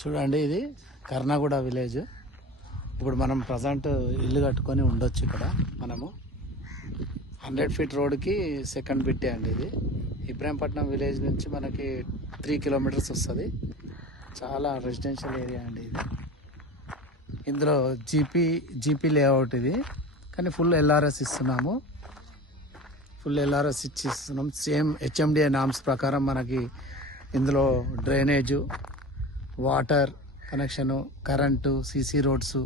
చూడండి, ఇది కర్ణగూడ విలేజ్. ఇప్పుడు మనం ప్రజెంట్ ఇల్లు కట్టుకొని ఉండొచ్చు ఇక్కడ. మనము 100 ఫీట్ రోడ్కి సెకండ్ బిట్టే అండి ఇది. ఇబ్రాహీంపట్నం విలేజ్ నుంచి మనకి 3 కిలోమీటర్స్ వస్తుంది. చాలా రెసిడెన్షియల్ ఏరియా అండి ఇది. ఇందులో జీపీ లేఅవుట్ ఇది, కానీ ఫుల్ ఎల్ఆర్ఎస్ ఇస్తున్నాము. సేమ్ హెచ్ఎండిఏ నామ్స్ ప్రకారం మనకి ఇందులో drainage, water connection, current, CC roads,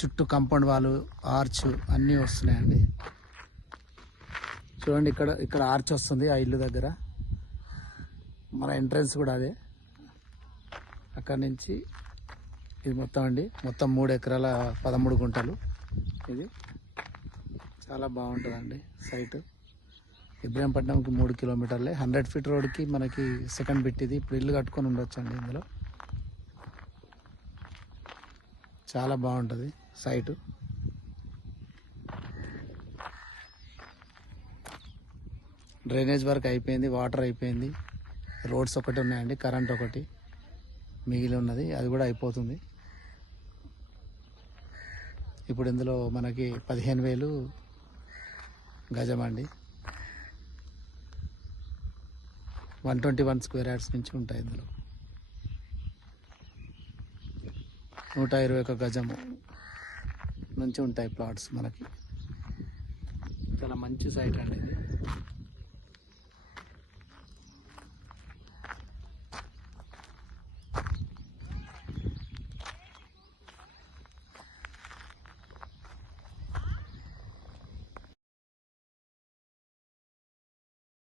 చుట్టూ కాంపౌండ్ వాళ్ళు, ఆర్చ్ అన్నీ వస్తున్నాయండి. చూడండి, ఇక్కడ ఆర్చ్ వస్తుంది ఆ ఇల్లు దగ్గర. మన ఎంట్రన్స్ కూడా అదే. అక్కడి నుంచి ఇది మొత్తం అండి, మొత్తం 3 ఎకరాల 13 గుంటలు. ఇది చాలా బాగుంటుందండి సైట్. ఇబ్రాహీంపట్నంకి 3 కిలోమీటర్లే. 100 ఫీట్ రోడ్కి మనకి సెకండ్ బిట్ ఇది. ఇప్పుడు ఇల్లు కట్టుకొని ఉండొచ్చండి ఇందులో. చాలా బాగుంటుంది సైటు. డ్రైనేజ్ వర్క్ అయిపోయింది, వాటర్ అయిపోయింది, రోడ్స్ ఒకటి ఉన్నాయండి, కరెంట్ ఒకటి మిగిలి ఉన్నది, అది కూడా అయిపోతుంది. ఇప్పుడు ఇందులో మనకి 15,000 గజం అండి. 121 స్క్వేర్ యార్డ్స్ నుంచి ఉంటాయి ఇందులో. 121 గజము నుంచి ఉంటాయి ప్లాట్స్ మనకి. చాలా మంచి సైట్ అండి ఇది.